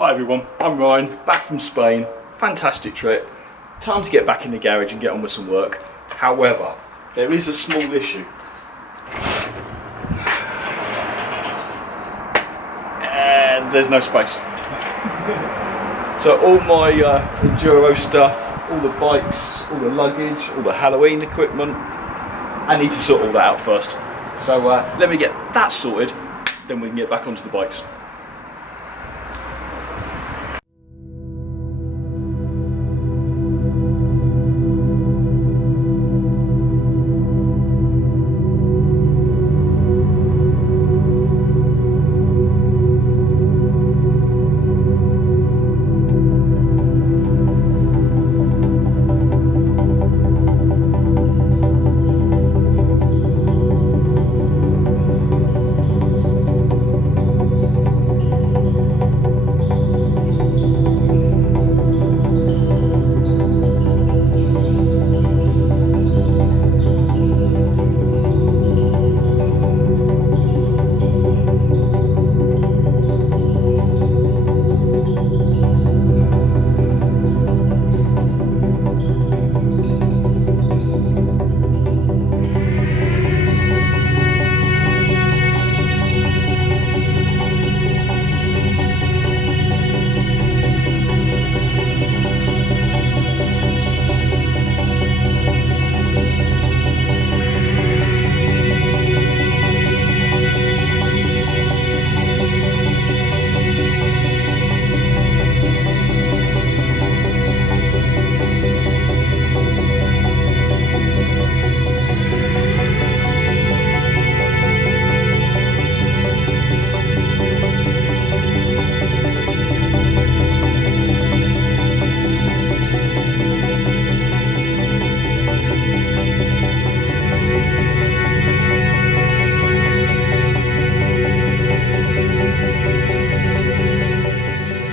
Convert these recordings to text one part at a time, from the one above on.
Hi everyone, I'm Ryan, back from Spain. Fantastic trip. Time to get back in the garage and get on with some work. However, there is a small issue. And there's no space. So all my Enduro stuff, all the bikes, all the luggage, all the Halloween equipment, I need to sort all that out first. So let me get that sorted, then we can get back onto the bikes.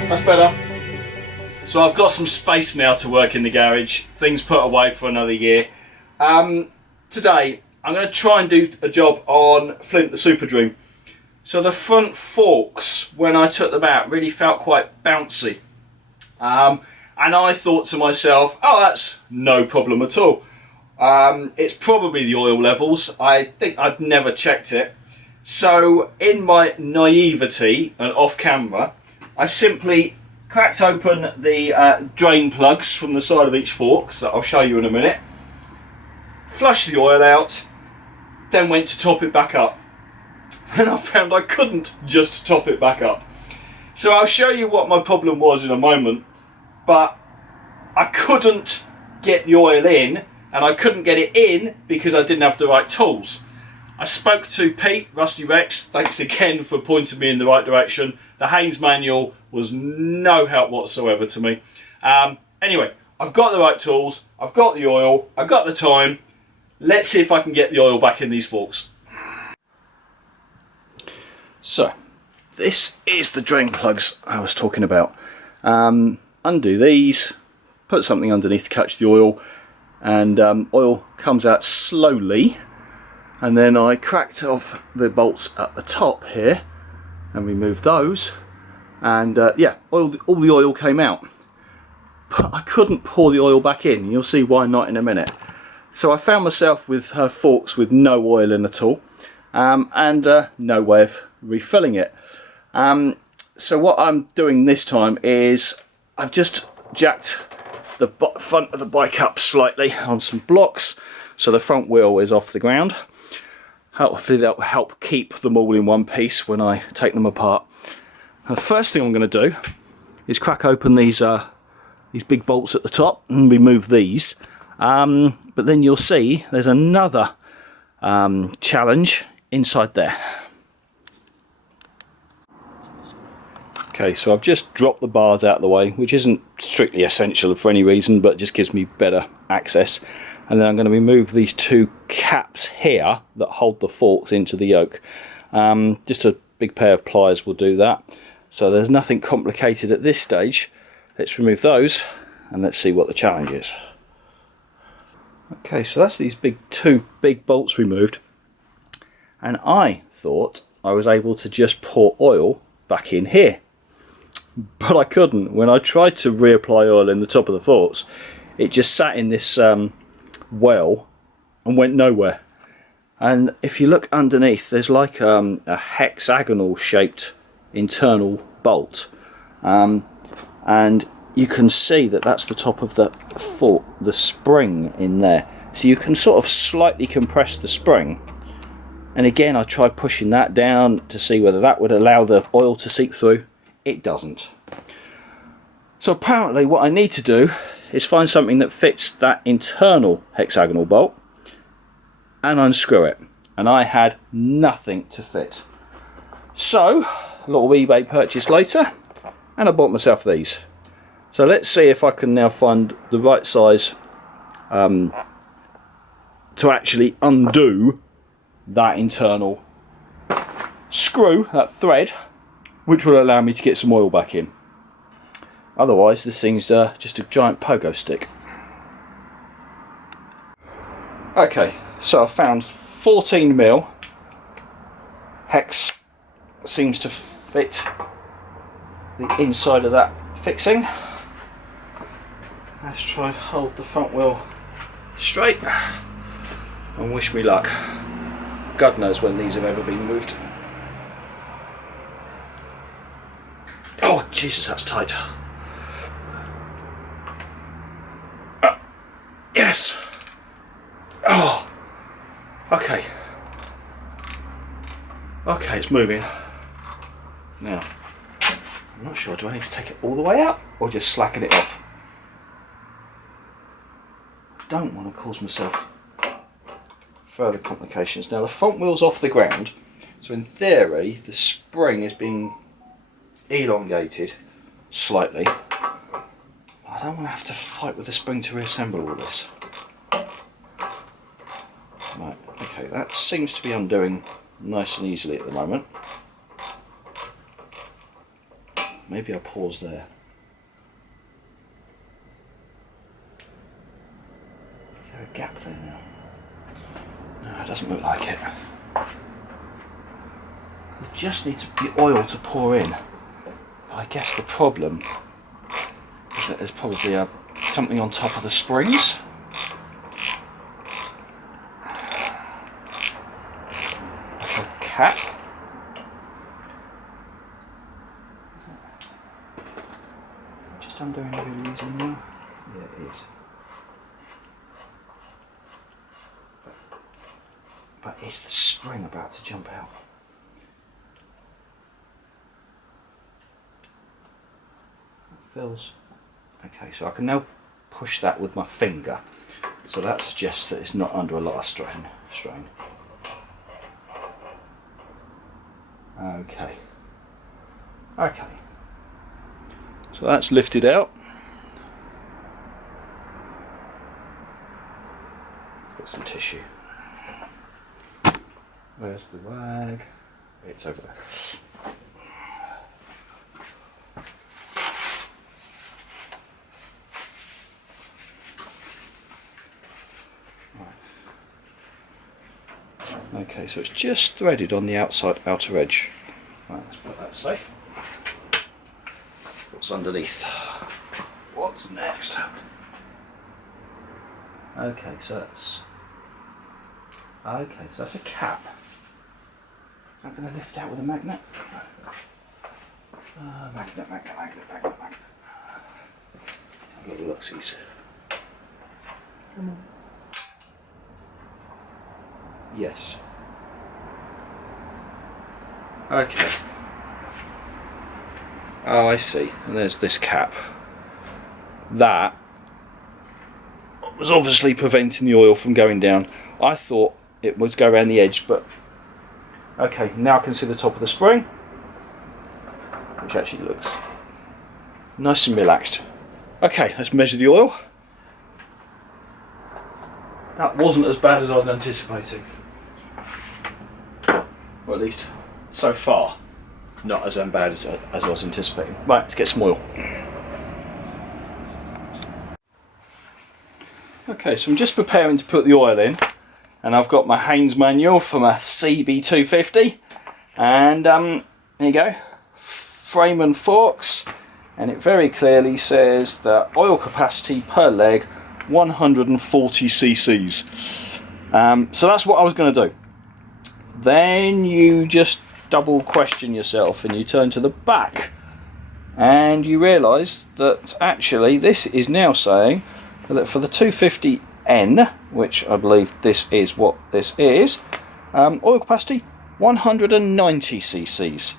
That's better. So I've got some space now to work in the garage, things put away for another year. Today I'm going to try and do a job on Flint the Super Dream. So the front forks, when I took them out, really felt quite bouncy. And I thought to myself, oh, that's no problem at all. It's probably the oil levels. I think I'd never checked it. So in my naivety and off camera, I simply cracked open the drain plugs from the side of each fork, so I'll show you in a minute. Flushed the oil out, then went to top it back up. And I found I couldn't just top it back up. So I'll show you what my problem was in a moment, but I couldn't get the oil in, and I couldn't get it in because I didn't have the right tools. I spoke to Pete, Rusty Rex, thanks again for pointing me in the right direction. The Haynes manual was no help whatsoever to me. Anyway, I've got the right tools, I've got the oil, I've got the time. Let's see if I can get the oil back in these forks. So, this is the drain plugs I was talking about. Undo these, put something underneath to catch the oil, and oil comes out slowly. And then I cracked off the bolts at the top here and removed those, and yeah, all the oil came out, but I couldn't pour the oil back in. You'll see why not in a minute. So I found myself with forks with no oil in at all, and no way of refilling it. So what I'm doing this time is I've just jacked the front of the bike up slightly on some blocks, so the front wheel is off the ground. Hopefully that will help keep them all in one piece when I take them apart. The first thing I'm going to do is crack open these big bolts at the top and remove these. But then you'll see there's another challenge inside there. Okay, so I've just dropped the bars out of the way, which isn't strictly essential for any reason, but just gives me better access. And then I'm going to remove these two caps here that hold the forks into the yoke. Just a big pair of pliers will do that. So there's nothing complicated at this stage. Let's remove those and let's see what the challenge is. Okay, so that's these two big bolts removed. And I thought I was able to just pour oil back in here. but I couldn't. When I tried to reapply oil in the top of the forks, it just sat in this well and went nowhere. And if you look underneath, there's like a hexagonal shaped internal bolt, and you can see that that's the top of the fork, the spring in there. So you can sort of slightly compress the spring. And again, I tried pushing that down to see whether that would allow the oil to seep through. It doesn't. So apparently what I need to do is find something that fits that internal hexagonal bolt and unscrew it. And I had nothing to fit. So, a little eBay purchase later, and I bought myself these. So let's see if I can now find the right size to actually undo that internal screw, that thread, which will allow me to get some oil back in. Otherwise this thing's just a giant pogo stick. Okay, so I found 14mm hex, seems to fit the inside of that fixing. Let's try and hold the front wheel straight and wish me luck. God knows when these have ever been moved. Oh Jesus, that's tight. Yes. Oh. Okay. Okay, it's moving. Now, I'm not sure, do I need to take it all the way out or just slacken it off? I don't want to cause myself further complications. Now the front wheel's off the ground, so in theory the spring is being elongated slightly. I don't want to have to fight with the spring to reassemble all this. Right, okay, that seems to be undoing nice and easily at the moment. Maybe I'll pause there. Is there a gap there now? No, it doesn't look like it. We just need the oil to pour in. I guess the problem is that there's probably something on top of the springs. Like a cap. Just undoing it really easy now. Yeah, it is. But is the spring about to jump out? That feels okay. So I can now push that with my finger. So that suggests that it's not under a lot of strain. Okay. Okay. So that's lifted out. Got some tissue. Where's the rag? It's over there. Right. Okay, so it's just threaded on the outer edge. Right, let's put that safe. What's underneath? What's next? Okay, so that's a cap. I'm going to lift out with a magnet. Magnet. Have a little look-sees. Come on. Yes. Okay. Oh, I see. And there's this cap. That was obviously preventing the oil from going down. I thought it would go around the edge, but okay, now I can see the top of the spring, which actually looks nice and relaxed. Okay, let's measure the oil. That wasn't as bad as I was anticipating. Or at least, so far, not as bad as I was anticipating. Right, let's get some oil. Okay, so I'm just preparing to put the oil in. And I've got my Haynes manual from a CB250, and there you go, frame and forks, and it very clearly says that oil capacity per leg 140 cc's. So that's what I was going to do. Then you just double question yourself and you turn to the back and you realise that actually this is now saying that for the 250N, which I believe this is what this is, oil capacity 190 cc's.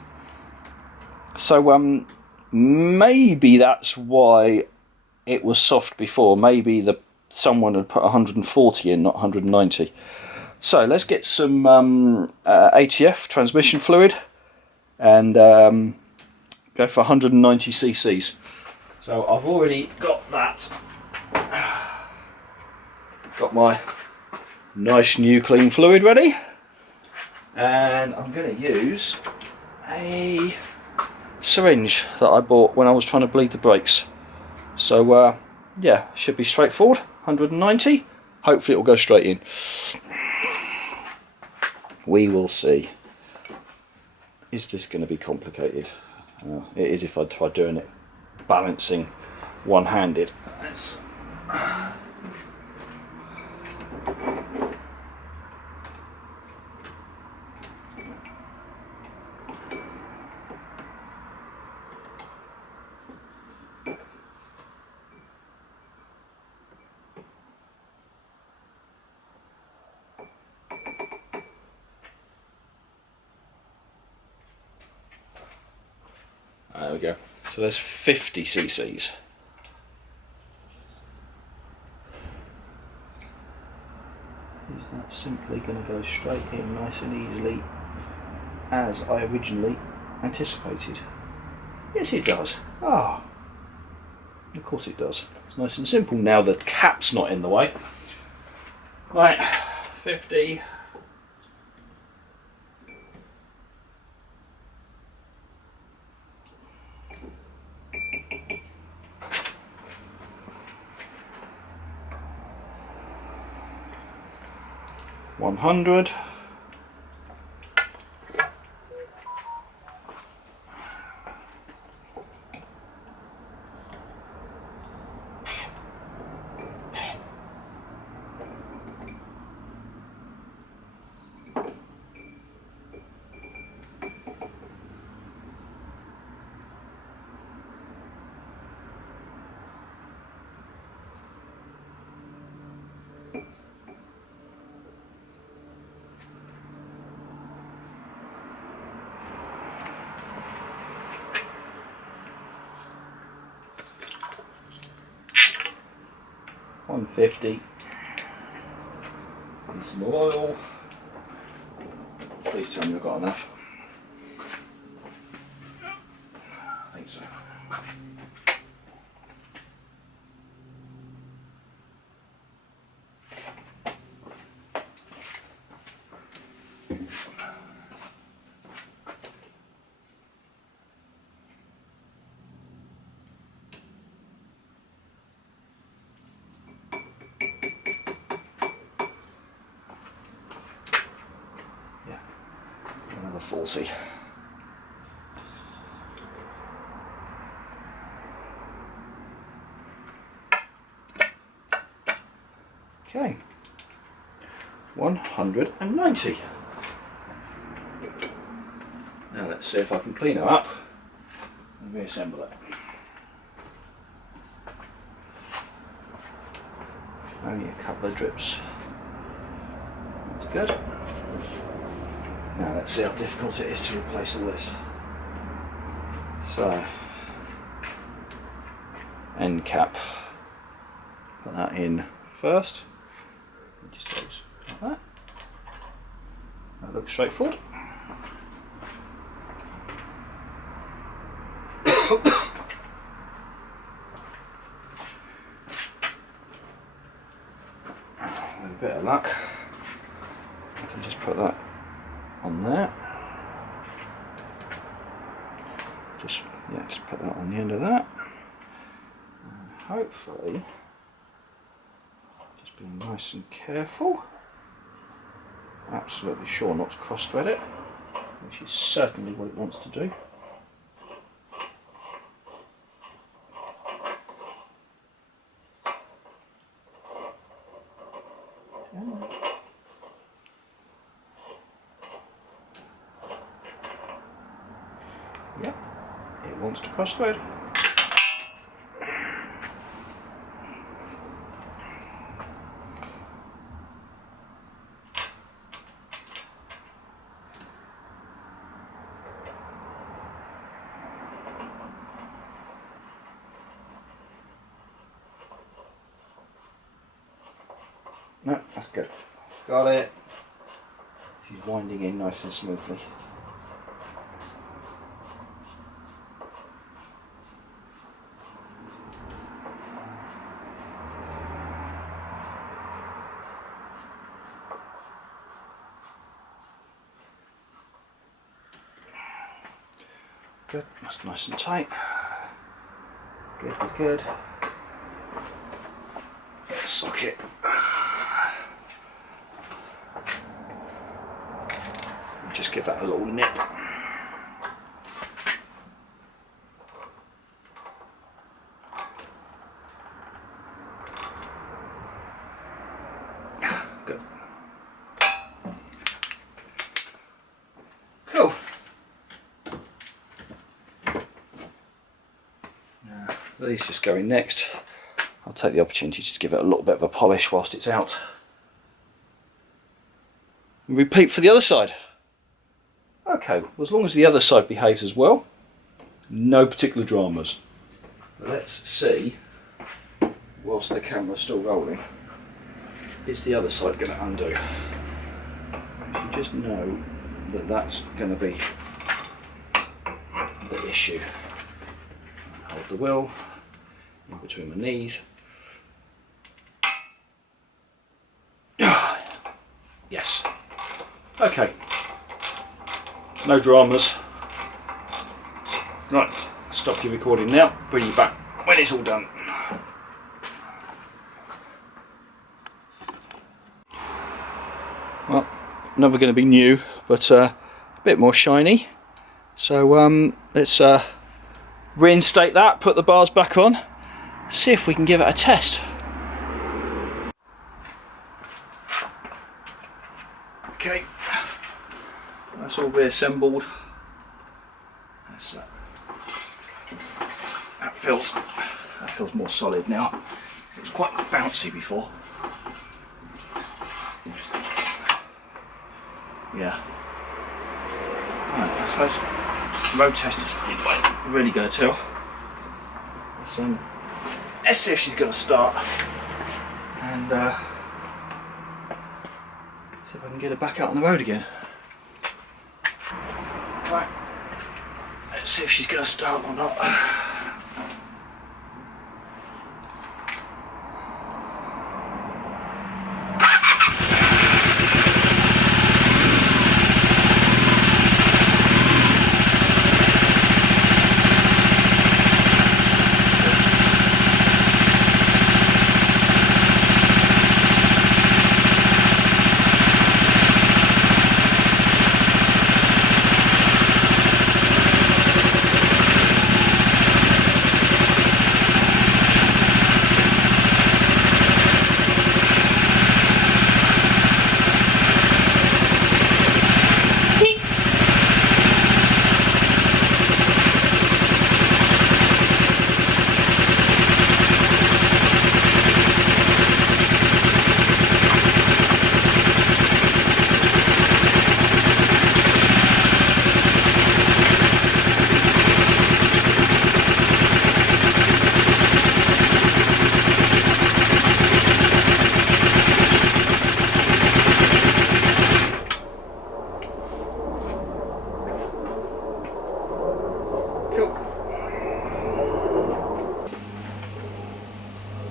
So maybe that's why it was soft before. Maybe someone had put 140 in, not 190. So let's get some ATF transmission fluid and go for 190 cc's. So I've already got that. Got my nice new clean fluid ready, and I'm going to use a syringe that I bought when I was trying to bleed the brakes. So yeah, should be straightforward. 190. Hopefully it will go straight in. We will see. Is this going to be complicated? It is if I try doing it balancing one-handed. There we go. So there's 50 cc's. Is that simply going to go straight in nice and easily as I originally anticipated? Yes, it does. Ah, of course it does. It's nice and simple now the cap's not in the way. Right, 50. $100. $150. And some oil. Please tell me I've got enough. I think so. Another 40. Okay, 190. Now let's see if I can clean it up and reassemble it. Only a couple of drips. That's good. Now let's see how difficult it is to replace all this. So, end cap. Put that in first. It just goes like that. That looks straightforward. With a bit of luck, I can just put that on there. Just put that on the end of that. And hopefully, just being nice and careful. Absolutely sure not to cross thread it, which is certainly what it wants to do. it wants to cross thread. No, that's good. Got it. She's winding in nice and smoothly. Good, that's nice and tight. Good, good, good. Socket. Just give that a little nip. Good. Cool. Now, these just go in next. I'll take the opportunity to give it a little bit of a polish whilst it's out. Repeat for the other side. Okay, well, as long as the other side behaves as well, no particular dramas. But let's see, whilst the camera's still rolling, is the other side going to undo? You just know that that's going to be the issue. Hold the wheel in between my knees. Yes. Okay. No dramas. Right, stop your recording now, bring you back when it's all done. Well, never going to be new, but a bit more shiny. So let's reinstate that, put the bars back on, see if we can give it a test. Okay. That's all reassembled. That feels more solid now. It was quite bouncy before. Yeah. Right, I suppose road test is really going to tell. Let's see if she's going to start, and see if I can get her back out on the road again. Right, let's see if she's going to start or not.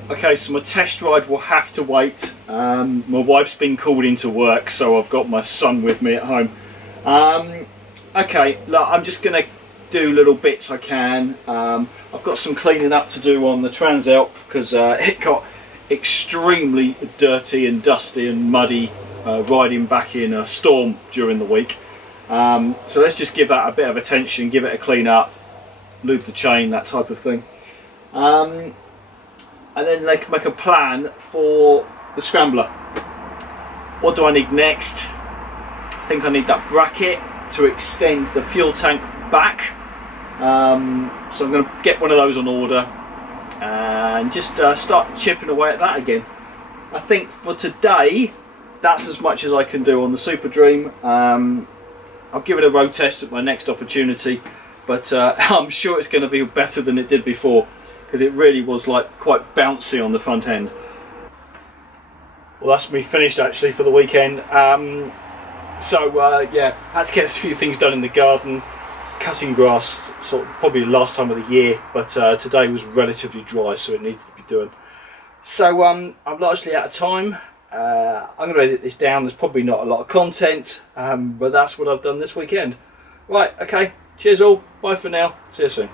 Okay, so my test ride will have to wait. My wife's been called into work, so I've got my son with me at home. Okay, look, I'm just going to do little bits I can. I've got some cleaning up to do on the Transalp because it got extremely dirty and dusty and muddy riding back in a storm during the week. So let's just give that a bit of attention, give it a clean up, lube the chain, that type of thing. And then they can make a plan for the scrambler. What do I need next? I think I need that bracket to extend the fuel tank back. So I'm going to get one of those on order and just start chipping away at that again. I think for today that's as much as I can do on the Super Dream. I'll give it a road test at my next opportunity, but I'm sure it's going to be better than it did before, because it really was like quite bouncy on the front end. Well, that's me finished actually for the weekend. Yeah, had to get a few things done in the garden, cutting grass, sort of probably the last time of the year, but today was relatively dry, so it needed to be doing. So I'm largely out of time. I'm going to edit this down. There's probably not a lot of content, but that's what I've done this weekend. Right, okay, cheers all, bye for now, see you soon.